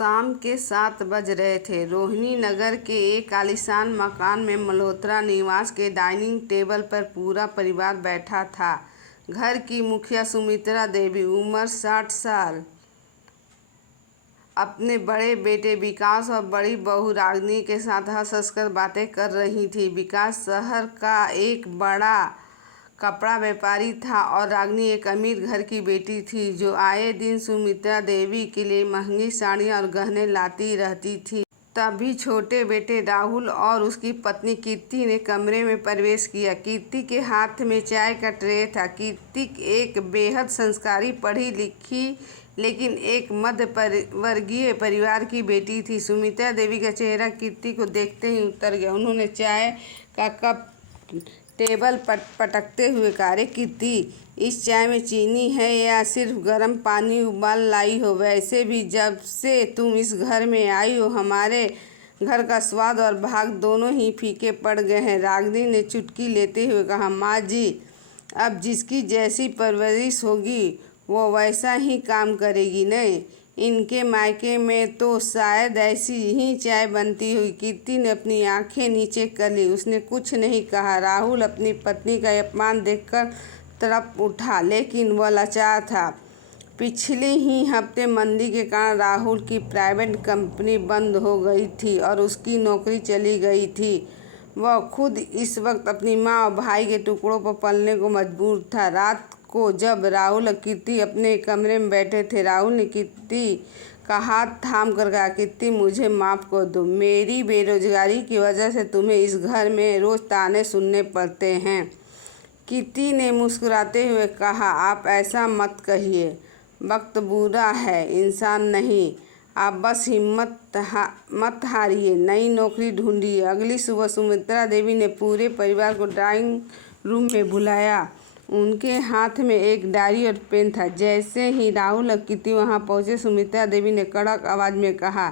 शाम के 7 बज रहे थे। रोहिणी नगर के एक आलीशान मकान में मल्होत्रा निवास के डाइनिंग टेबल पर पूरा परिवार बैठा था। घर की मुखिया सुमित्रा देवी, उम्र 60 साल, अपने बड़े बेटे विकास और बड़ी बहू रागिनी के साथ हंस हंस कर बातें कर रही थी। विकास शहर का एक बड़ा कपड़ा व्यापारी था और रागिनी एक अमीर घर की बेटी थी जो आए दिन सुमित्रा देवी के लिए महंगी साड़ियाँ और गहने लाती रहती थी। तभी छोटे बेटे राहुल और उसकी पत्नी कीर्ति ने कमरे में प्रवेश किया। कीर्ति के हाथ में चाय का ट्रे था। कीर्ति एक बेहद संस्कारी, पढ़ी लिखी लेकिन एक मध्य वर्गीय परिवार की बेटी थी। सुमित्रा देवी का चेहरा कीर्ति को देखते ही उतर गया। उन्होंने चाय का कप टेबल पर पटकते हुए कहा, अरे कीर्ति, इस चाय में चीनी है या सिर्फ गर्म पानी उबाल लाई हो? वैसे भी जब से तुम इस घर में आई हो हमारे घर का स्वाद और भाग दोनों ही फीके पड़ गए हैं। रागिनी ने चुटकी लेते हुए कहा, माँ जी, अब जिसकी जैसी परवरिश होगी वो वैसा ही काम करेगी। नहीं, इनके मायके में तो शायद ऐसी ही चाय बनती हुई। कीर्ति ने अपनी आंखें नीचे कर ली। उसने कुछ नहीं कहा। राहुल अपनी पत्नी का अपमान देखकर तड़प उठा, लेकिन वह लाचार था। पिछले ही हफ्ते मंदी के कारण राहुल की प्राइवेट कंपनी बंद हो गई थी और उसकी नौकरी चली गई थी। वह खुद इस वक्त अपनी माँ और भाई के टुकड़ों पर पलने को मजबूर था। रात को जब राहुल और कीर्ति अपने कमरे में बैठे थे, राहुल ने कीर्ति का हाथ थाम कर कहा, कीर्ति, मुझे माफ़ कर दो। मेरी बेरोजगारी की वजह से तुम्हें इस घर में रोज़ ताने सुनने पड़ते हैं। कीर्ति ने मुस्कुराते हुए कहा, आप ऐसा मत कहिए। वक्त बुरा है, इंसान नहीं। आप बस हिम्मत मत हारिए, नई नौकरी ढूंढिए। अगली सुबह सुमित्रा देवी ने पूरे परिवार को ड्राइंग रूम में बुलाया। उनके हाथ में एक डायरी और पेन था। जैसे ही राहुल और कीर्ति वहां पहुंचे, सुमित्रा देवी ने कड़क आवाज में कहा,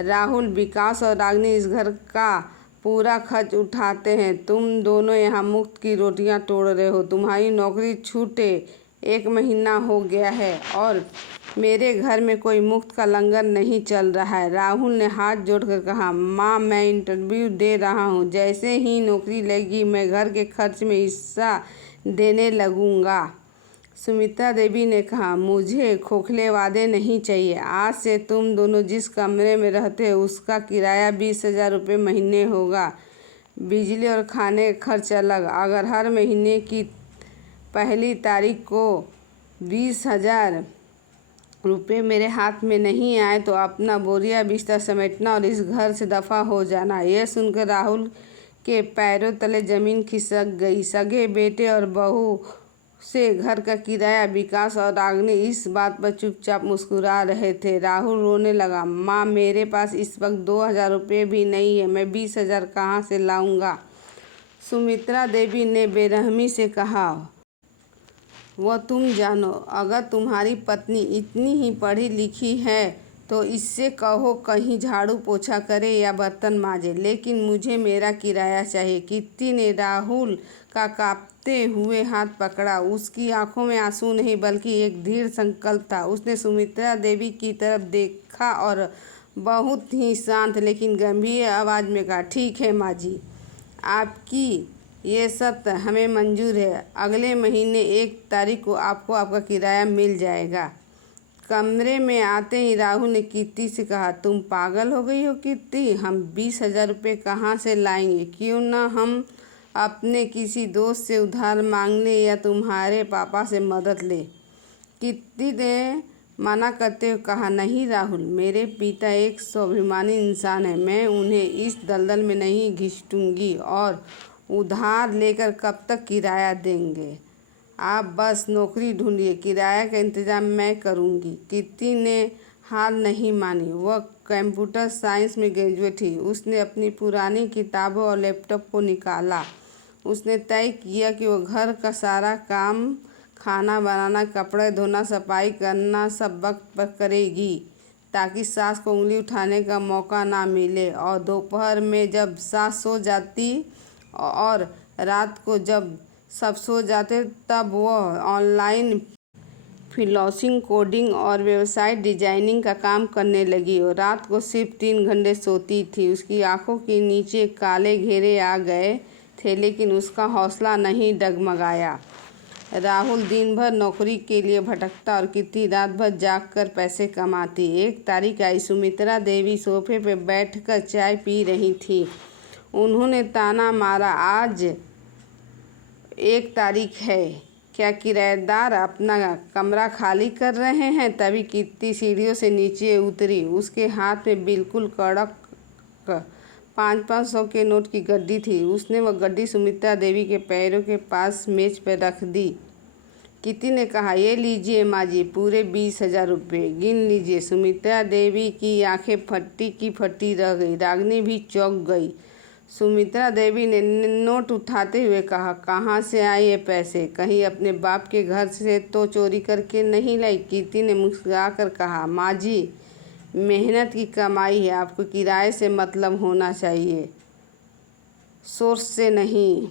राहुल, विकास और रागिनी इस घर का पूरा खर्च उठाते हैं। तुम दोनों यहाँ मुफ्त की रोटियां तोड़ रहे हो। तुम्हारी नौकरी छूटे 1 महीना हो गया है और मेरे घर में कोई मुफ्त का लंगर नहीं चल रहा है। राहुल ने हाथ जोड़कर कहा, माँ, मैं इंटरव्यू दे रहा हूँ। जैसे ही नौकरी लगेगी मैं घर के खर्च में हिस्सा देने लगूंगा। सुमित्रा देवी ने कहा, मुझे खोखले वादे नहीं चाहिए। आज से तुम दोनों जिस कमरे में रहते हो उसका किराया 20,000 रुपये महीने होगा। बिजली और खाने का खर्च अलग। अगर हर महीने की पहली तारीख को 20,000 रुपये मेरे हाथ में नहीं आए तो अपना बोरिया बिस्तर समेटना और इस घर से दफ़ा हो जाना। यह सुनकर राहुल के पैरों तले ज़मीन खिसक गई। सगे बेटे और बहू से घर का किराया। विकास और रागिनी इस बात पर चुपचाप मुस्कुरा रहे थे। राहुल रोने लगा, माँ, मेरे पास इस वक्त 2,000 रुपये भी नहीं है। मैं 20,000 कहाँ से लाऊंगा? सुमित्रा देवी ने बेरहमी से कहा, वह तुम जानो। अगर तुम्हारी पत्नी इतनी ही पढ़ी लिखी है तो इससे कहो कहीं झाड़ू पोछा करे या बर्तन मांजे, लेकिन मुझे मेरा किराया चाहिए। कीर्ति ने राहुल का कांपते हुए हाथ पकड़ा। उसकी आंखों में आंसू नहीं बल्कि एक दृढ़ संकल्प था। उसने सुमित्रा देवी की तरफ देखा और बहुत ही शांत लेकिन गंभीर आवाज़ में कहा, ठीक है माँ जी, आपकी ये शर्त हमें मंजूर है। अगले महीने 1 तारीख को आपको आपका किराया मिल जाएगा। कमरे में आते ही राहुल ने कीर्ति से कहा, तुम पागल हो गई हो कीर्ति? हम 20,000 रुपये कहाँ से लाएंगे? क्यों ना हम अपने किसी दोस्त से उधार मांग लें या तुम्हारे पापा से मदद लें। कीर्ति ने मना करते हुए कहा, नहीं राहुल, मेरे पिता एक स्वाभिमानी इंसान है। मैं उन्हें इस दलदल में नहीं घसीटूंगी और उधार लेकर कब तक किराया देंगे? आप बस नौकरी ढूंढिए, किराया का इंतज़ाम मैं करूंगी। कीर्ति ने हार नहीं मानी। वह कंप्यूटर साइंस में ग्रेजुएट थी। उसने अपनी पुरानी किताबों और लैपटॉप को निकाला। उसने तय किया कि वह घर का सारा काम, खाना बनाना, कपड़े धोना, सफाई करना सब वक्त पर करेगी ताकि सास को उंगली उठाने का मौका ना मिले। और दोपहर में जब सास सो जाती और रात को जब सब सो जाते तब वह ऑनलाइन फ्रीलांसिंग, कोडिंग और वेबसाइट डिजाइनिंग का काम करने लगी और रात को सिर्फ 3 घंटे सोती थी। उसकी आंखों के नीचे काले घेरे आ गए थे, लेकिन उसका हौसला नहीं डगमगाया। राहुल दिन भर नौकरी के लिए भटकता और कीर्ति रात भर जाग कर पैसे कमाती। एक तारीख आई, सुमित्रा देवी सोफे पर बैठकर चाय पी रही थी। उन्होंने ताना मारा, आज 1 तारीख है, क्या किराएदार अपना कमरा खाली कर रहे हैं? तभी कीर्ति सीढ़ियों से नीचे उतरी। उसके हाथ में बिल्कुल कड़क 500 के नोट की गड्डी थी। उसने वह गड्डी सुमित्रा देवी के पैरों के पास मेज पर रख दी। कीर्ति ने कहा, ये लीजिए माँ जी, पूरे 20,000 रुपये, गिन लीजिए। सुमित्रा देवी की आंखें फटी की फटी रह गई। रागिनी भी चौंक गई। सुमित्रा देवी ने नोट उठाते हुए कहा, कहाँ से आए ये पैसे? कहीं अपने बाप के घर से तो चोरी करके नहीं लाई? कीर्ति ने मुस्कुराकर कहा, माँ जी, मेहनत की कमाई है, आपको किराए से मतलब होना चाहिए, सोर्स से नहीं।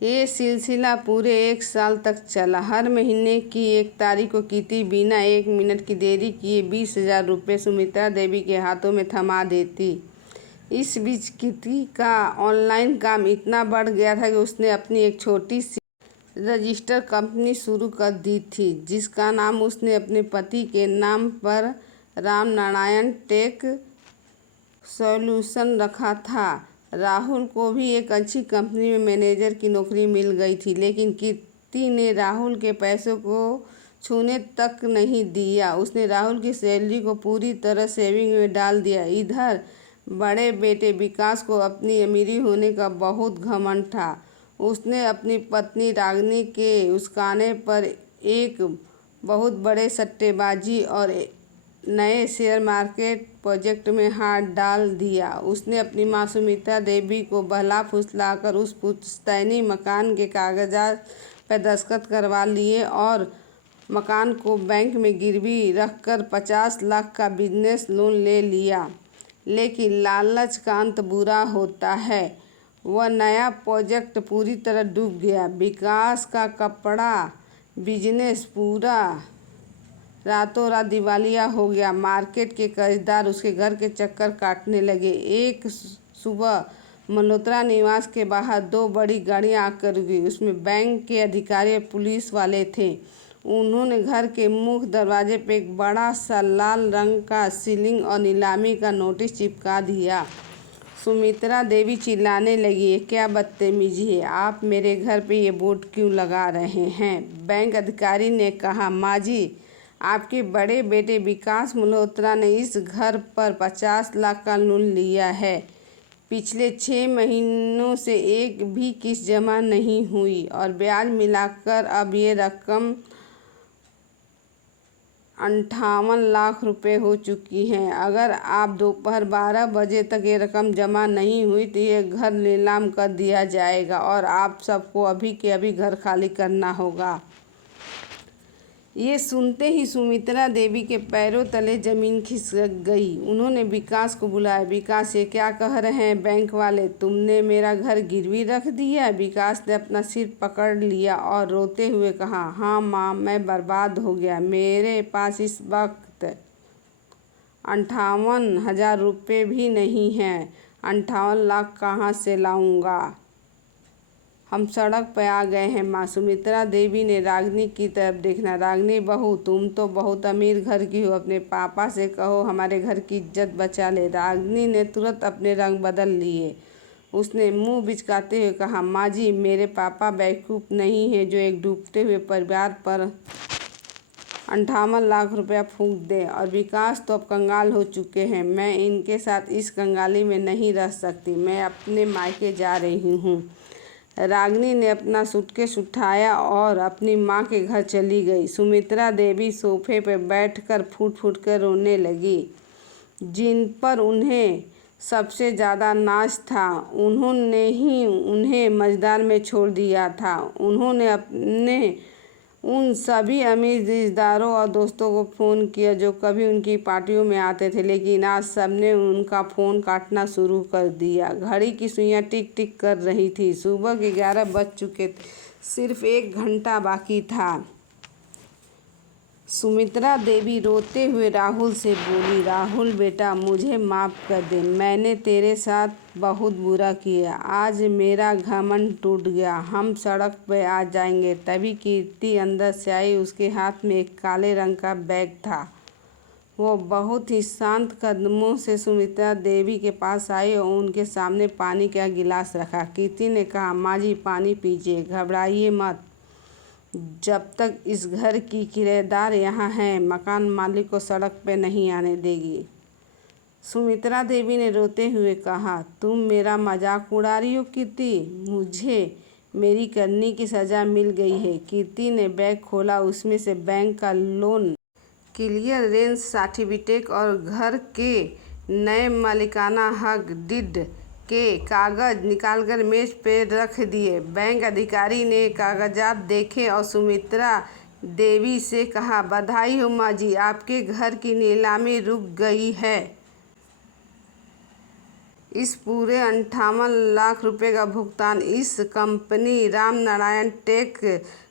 ये सिलसिला पूरे 1 साल तक चला। हर महीने की 1 तारीख को कीर्ति बिना 1 मिनट की देरी किए 20,000 रुपये सुमित्रा देवी के हाथों में थमा देती। इस बीच कीर्ति का ऑनलाइन काम इतना बढ़ गया था कि उसने अपनी एक छोटी सी रजिस्टर कंपनी शुरू कर दी थी, जिसका नाम उसने अपने पति के नाम पर रामनारायण टेक सॉल्यूशन रखा था। राहुल को भी एक अच्छी कंपनी में मैनेजर की नौकरी मिल गई थी, लेकिन कीर्ति ने राहुल के पैसों को छूने तक नहीं दिया। उसने राहुल की सैलरी को पूरी तरह सेविंग में डाल दिया। इधर बड़े बेटे विकास को अपनी अमीरी होने का बहुत घमंड था। उसने अपनी पत्नी रागिनी के उकसाने पर एक बहुत बड़े सट्टेबाजी और नए शेयर मार्केट प्रोजेक्ट में हाथ डाल दिया। उसने अपनी माँ सुमित्रा देवी को बहला फुसलाकर उस पुश्तैनी मकान के कागजात पर दस्तखत करवा लिए और मकान को बैंक में गिरवी रखकर 50 लाख का बिजनेस लोन ले लिया। लेकिन लालच का अंत बुरा होता है। वह नया प्रोजेक्ट पूरी तरह डूब गया। विकास का कपड़ा बिजनेस पूरा रातों रात दिवालिया हो गया। मार्केट के कर्जदार उसके घर के चक्कर काटने लगे। एक सुबह मल्होत्रा निवास के बाहर 2 बड़ी गाड़ियां आकर रुकी। उसमें बैंक के अधिकारी और पुलिस वाले थे। उन्होंने घर के मुख्य दरवाजे पर एक बड़ा सा लाल रंग का सीलिंग और नीलामी का नोटिस चिपका दिया। सुमित्रा देवी चिल्लाने लगी, ये क्या बदतमीजी है? आप मेरे घर पे ये बोर्ड क्यों लगा रहे हैं? बैंक अधिकारी ने कहा, माँ जी, आपके बड़े बेटे विकास मल्होत्रा ने इस घर पर 50 लाख का लोन लिया है। पिछले 6 महीनों से एक भी किस्त जमा नहीं हुई और ब्याज मिलाकर अब ये रकम 58 लाख रुपए हो चुकी है। अगर आप दोपहर 12 बजे तक ये रकम जमा नहीं हुई तो ये घर नीलाम कर दिया जाएगा और आप सबको अभी के अभी घर खाली करना होगा। ये सुनते ही सुमित्रा देवी के पैरों तले जमीन खिसक गई। उन्होंने विकास को बुलाया। विकास, ये क्या कह रहे हैं बैंक वाले? तुमने मेरा घर गिरवी रख दिया? विकास ने अपना सिर पकड़ लिया और रोते हुए कहा, हाँ माँ, मैं बर्बाद हो गया। मेरे पास इस वक्त 58,000 रुपये भी नहीं हैं। 58 लाख कहाँ से लाऊंगा? हम सड़क पर आ गए हैं माँ। सुमित्रा देवी ने रागिनी की तरफ देखना। रागिनी बहू, तुम तो बहुत अमीर घर की हो, अपने पापा से कहो हमारे घर की इज्जत बचा ले। रागिनी ने तुरंत अपने रंग बदल लिए। उसने मुंह बिचकाते हुए कहा, माँ जी, मेरे पापा बेवकूफ़ नहीं है जो एक डूबते हुए परिवार पर 58 लाख रुपया फूंक दें। और विकास तो अब कंगाल हो चुके हैं। मैं इनके साथ इस कंगाली में नहीं रह सकती। मैं अपने मायके जा रही हूँ। रागिनी ने अपना सूटकेस उठाया और अपनी माँ के घर चली गई। सुमित्रा देवी सोफे पर बैठकर फूट फूट कर रोने लगी। जिन पर उन्हें सबसे ज़्यादा नाज था, उन्होंने ही उन्हें मझधार में छोड़ दिया था। उन्होंने अपने उन सभी अमीर रिश्तेदारों और दोस्तों को फ़ोन किया जो कभी उनकी पार्टियों में आते थे, लेकिन आज सबने उनका फ़ोन काटना शुरू कर दिया। घड़ी की सुइयां टिक टिक कर रही थी। सुबह के 11 बज चुके थे। सिर्फ 1 घंटा बाकी था। सुमित्रा देवी रोते हुए राहुल से बोली, राहुल बेटा, मुझे माफ़ कर दे। मैंने तेरे साथ बहुत बुरा किया। आज मेरा घमंड टूट गया। हम सड़क पर आ जाएंगे। तभी कीर्ति अंदर से आई। उसके हाथ में एक काले रंग का बैग था। वो बहुत ही शांत कदमों से सुमित्रा देवी के पास आई और उनके सामने पानी का गिलास रखा। कीर्ति ने कहा, माँ जी, पानी पीजिए, घबराइए मत। जब तक इस घर की किराएदार यहाँ हैं, मकान मालिक को सड़क पे नहीं आने देगी। सुमित्रा देवी ने रोते हुए कहा, तुम मेरा मजाक उड़ा रही हो कीर्ति? मुझे मेरी करनी की सज़ा मिल गई है। कीर्ति ने बैग खोला। उसमें से बैंक का लोन क्लियरेंस सर्टिफिकेट और घर के नए मालिकाना हक डीड के कागज निकालकर मेज पे रख दिए। बैंक अधिकारी ने कागजात देखे और सुमित्रा देवी से कहा, बधाई हो माँ जी, आपके घर की नीलामी रुक गई है। इस पूरे 58 लाख रुपए का भुगतान इस कंपनी रामनारायण टेक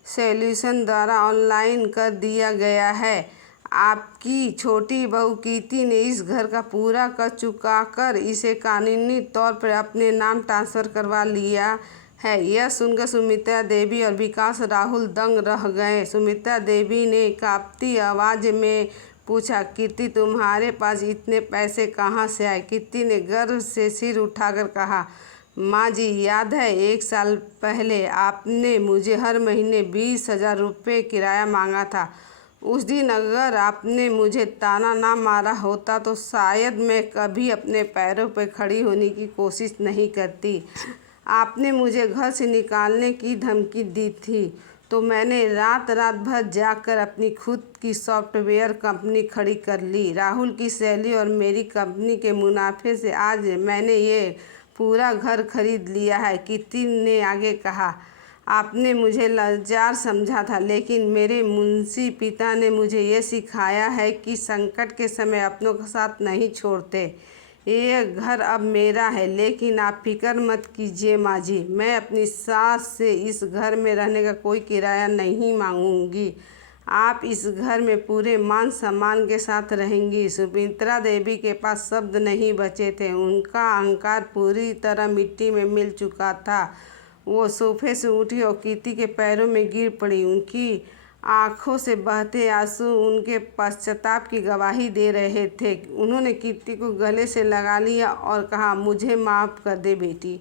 सॉल्यूशन द्वारा ऑनलाइन कर दिया गया है। आपकी छोटी बहू कीर्ति ने इस घर का पूरा कर चुकाकर इसे कानूनी तौर पर अपने नाम ट्रांसफ़र करवा लिया है। यह सुनकर सुमित्रा देवी और विकास राहुल दंग रह गए। सुमित्रा देवी ने कांपती आवाज़ में पूछा, कीर्ति, तुम्हारे पास इतने पैसे कहाँ से आए? कीर्ति ने गर्व से सिर उठाकर कहा, माँ जी, याद है 1 साल पहले आपने मुझे हर महीने 20,000 रुपये किराया मांगा था। उस दिन अगर आपने मुझे ताना ना मारा होता तो शायद मैं कभी अपने पैरों पर खड़ी होने की कोशिश नहीं करती। आपने मुझे घर से निकालने की धमकी दी थी तो मैंने रात भर जाकर अपनी खुद की सॉफ्टवेयर कंपनी खड़ी कर ली। राहुल की सैलरी और मेरी कंपनी के मुनाफे से आज मैंने ये पूरा घर खरीद लिया है। कीर्ति ने आगे कहा, आपने मुझे लाचार समझा था, लेकिन मेरे मुंशी पिता ने मुझे ये सिखाया है कि संकट के समय अपनों का साथ नहीं छोड़ते। ये घर अब मेरा है, लेकिन आप फिक्र मत कीजिए माँ जी, मैं अपनी सास से इस घर में रहने का कोई किराया नहीं मांगूंगी। आप इस घर में पूरे मान सम्मान के साथ रहेंगी। सुमित्रा देवी के पास शब्द नहीं बचे थे। उनका अहंकार पूरी तरह मिट्टी में मिल चुका था। वो सोफे से उठी और कीर्ति के पैरों में गिर पड़ी। उनकी आंखों से बहते आंसू उनके पश्चाताप की गवाही दे रहे थे। उन्होंने कीर्ति को गले से लगा लिया और कहा, मुझे माफ़ कर दे बेटी।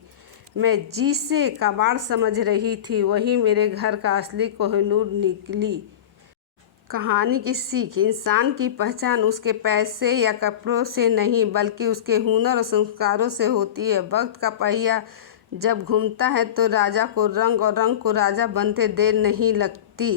मैं जिसे कबाड़ समझ रही थी वही मेरे घर का असली कोहिनूर निकली। कहानी की सीख, इंसान की पहचान उसके पैसे या कपड़ों से नहीं बल्कि उसके हुनर और संस्कारों से होती है। वक्त का पहिया जब घूमता है तो राजा को रंग और रंग को राजा बनते देर नहीं लगती।